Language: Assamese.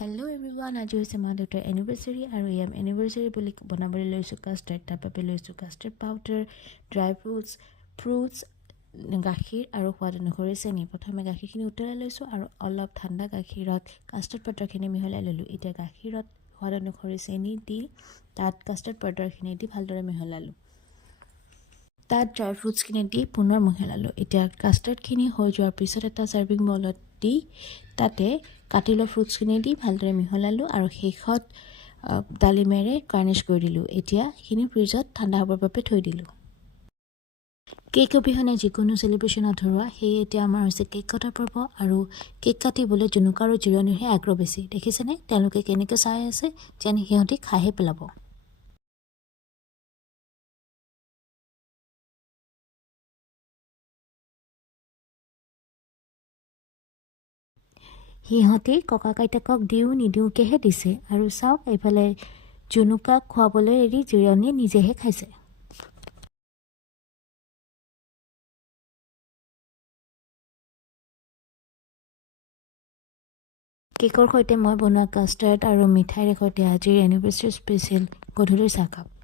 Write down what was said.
Hello everyone, আজি হৈছে মা দেউতাৰ এনিভাৰ্চাৰী আৰু এম এনিভাৰ্চাৰী বুলি বনাবলৈ লৈছোঁ কাষ্টাৰ্ড। তাৰ বাবে লৈছোঁ কাষ্টাৰ্ড পাউডাৰ, ড্ৰাই ফ্ৰুটছ, গাখীৰ আৰু সোৱাদ অনুসৰি চেনি। প্ৰথমে গাখীৰখিনি উতলাই লৈছোঁ আৰু অলপ ঠাণ্ডা গাখীৰত কাষ্টাৰ্ড পাউডাৰখিনি মিহলাই ল'লোঁ। এতিয়া গাখীৰত সোৱাদ অনুসৰি চেনি দি তাত কাষ্টাৰ্ড পাউডাৰখিনি দি ভালদৰে মিহলালোঁ। তাত ড্ৰাই ফ্ৰুটছখিনি দি পুনৰ মিহলালোঁ। এতিয়া কাষ্টাৰ্ডখিনি হৈ যোৱাৰ পিছত এটা ছাৰ্ভিং বলত দি তাতে কাটি লোৱা ফ্ৰুটছখিনি দি ভালদৰে মিহলালোঁ আৰু শেষত ডালিমেৰে গাৰ্নিছ কৰি দিলোঁ। এতিয়া এইখিনি ফ্ৰিজত ঠাণ্ডা হ'বৰ বাবে থৈ দিলোঁ। কেক অবিহনে যিকোনো চেলিব্ৰেশ্যন আধৰুৱা, সেয়ে এতিয়া আমাৰ হৈছে কেক কটাৰ পৰ্ব আৰু কেক কাটিবলৈ জুনুকা আৰু জিৰণিৰহে আগ্ৰহ বেছি। দেখিছেনে তেওঁলোকে কেনেকৈ চাই আছে যেন সিহঁতি খাইহে পেলাব। সিহঁতি ককা আইতাকক দিওঁ নিদিওঁকৈহে দিছে আৰু চাওক এইফালে জুনুকাক খুৱাবলৈ এৰি জিৰণি নিজেহে খাইছে। কেকৰ সৈতে মই বনোৱা কাষ্টাৰ্ড আৰু মিঠাইৰ সৈতে আজিৰ এনিভাৰ্চাৰী স্পেচিয়েল গধূলিৰ চাহকাপ।